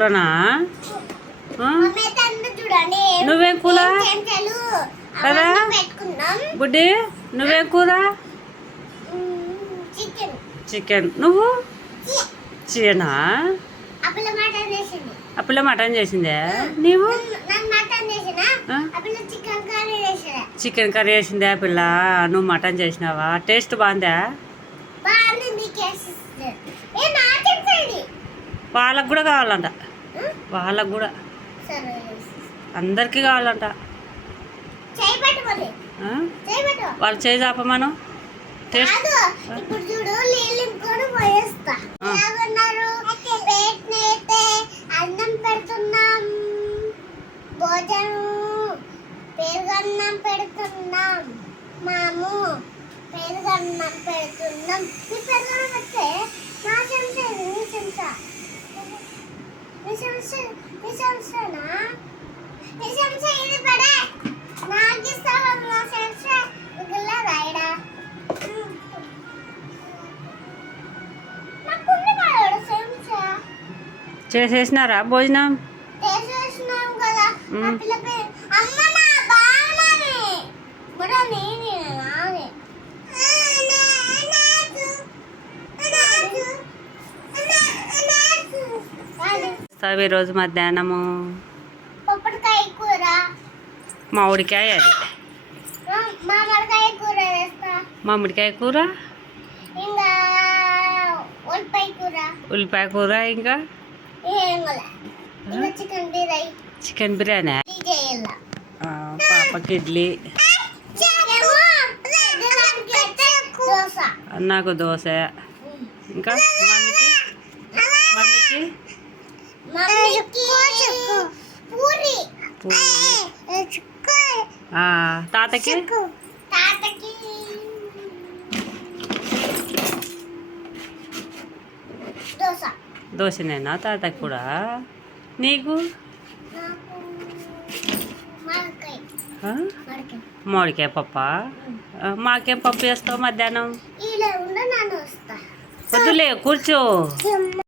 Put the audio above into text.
కూరనా? నువ్వేం కూర కదా బుడ్డి? నువ్వేం కూర? చికెన్. నువ్వు చికెనా? ఆ పిల్ల మటన్ చేసిందే. నీవు చికెన్ కర్రీ చేసిందే ఆ పిల్ల. నువ్వు మటన్ చేసినావా? టేస్ట్ బాగుందా? వాళ్ళకు కూడా కావాలంట. వాళ్ళకు కూడా అందరికీ కావాలంట. వాళ్ళు చేయి చాపమను. టేస్ట్ అన్నం పెడుతున్నాం, భోజనం పెరుగన్నం పెడుతున్నాం, మాము పెరుగన్నం పెడుతున్నాం. ఈ పెరుగన్నం వస్తే నా చెంచా నీ చెంచా నిశంసనా నిశంస ఇది పడే నాకు ఇస్తావా నా చెంచా ఇగల రాయడా నాకుంది కదా చెంచా. చేసేసినారా భోజనం? చేసేసినాం కదా. ఆ పిల్ల పేరు అమ్మ నా బామ్మని బుడా నేనే నానే ఈరోజు మధ్యాహ్నము పప్పడికాయ కూర, మామిడికాయ. అది మామిడికాయ కూర వేస్తా. మామిడికాయ కూర, ఇంకా ఉల్లిపాయ కూర. ఉల్లిపాయ కూర, ఇంకా చికెన్ బిర్యానీ. పాపకి ఇడ్లీ, నాకు దోశ. ఇంకా మమ్మీకి పూరి. తాతకి దోశనేనా తాతకి కూడా? నీకు మామిడికాయ పప్ప. మాకేం పప్పు వేస్తావు మధ్యాహ్నం? వద్దులే కూర్చో.